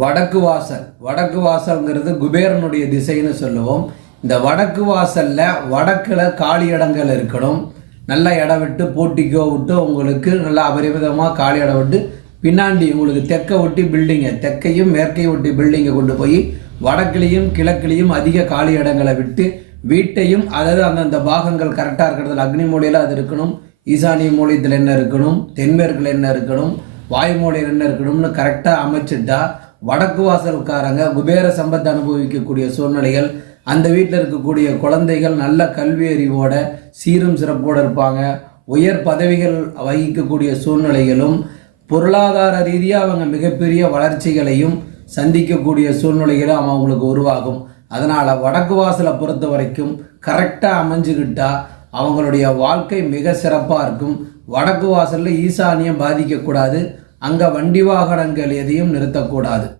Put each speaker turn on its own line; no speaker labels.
வடக்கு வாசல். வடக்கு வாசல்ங்கிறது குபேரனுடைய திசைன்னு சொல்லுவோம். இந்த வடக்கு வாசலில் வடக்கில் காலி இடங்கள் இருக்கணும். நல்லா இடம் விட்டு போட்டிக்கோ விட்டு உங்களுக்கு நல்லா அபரிமிதமாக காலி இடம் விட்டு பின்னாண்டி உங்களுக்கு தெற்கை ஒட்டி பில்டிங்கை தெற்கையும் மேற்கையும் ஒட்டி பில்டிங்கை கொண்டு போய் வடக்குலேயும் கிழக்குலேயும் அதிக காலி இடங்களை விட்டு வீட்டையும் அதாவது அந்தந்த பாகங்கள் கரெக்டாக இருக்கிறதுல அக்னி மூலையில் அது இருக்கணும். ஈசானிய மூலியத்தில் என்ன இருக்கணும்? தென்மேற்கில் என்ன இருக்கணும்? வாயு மூலையில் என்ன இருக்கணும்னு கரெக்டாக அமைச்சிட்டா வடக்கு வாசல்காரங்க குபேர சம்பத் அனுபவிக்கக்கூடிய சூழ்நிலைகள் அந்த வீட்டில் இருக்கக்கூடிய குழந்தைகள் நல்ல கல்வி அறிவோட சீரும் சிறப்போடு இருப்பாங்க. உயர் பதவிகள் வகிக்கக்கூடிய சூழ்நிலைகளும் பொருளாதார ரீதியாக அவங்க மிகப்பெரிய வளர்ச்சிகளையும் சந்திக்கக்கூடிய சூழ்நிலைகளும் அவங்களுக்கு உருவாகும். அதனால் வடக்கு வாசலை பொறுத்த வரைக்கும் கரெக்டாக அமைஞ்சுக்கிட்டா அவங்களுடைய வாழ்க்கை மிக சிறப்பாக இருக்கும். வடக்கு வாசலில் ஈசானியம் பாதிக்கக்கூடாது. அங்கே வண்டி வாகனங்கள் எதையும் நிறுத்தக்கூடாது.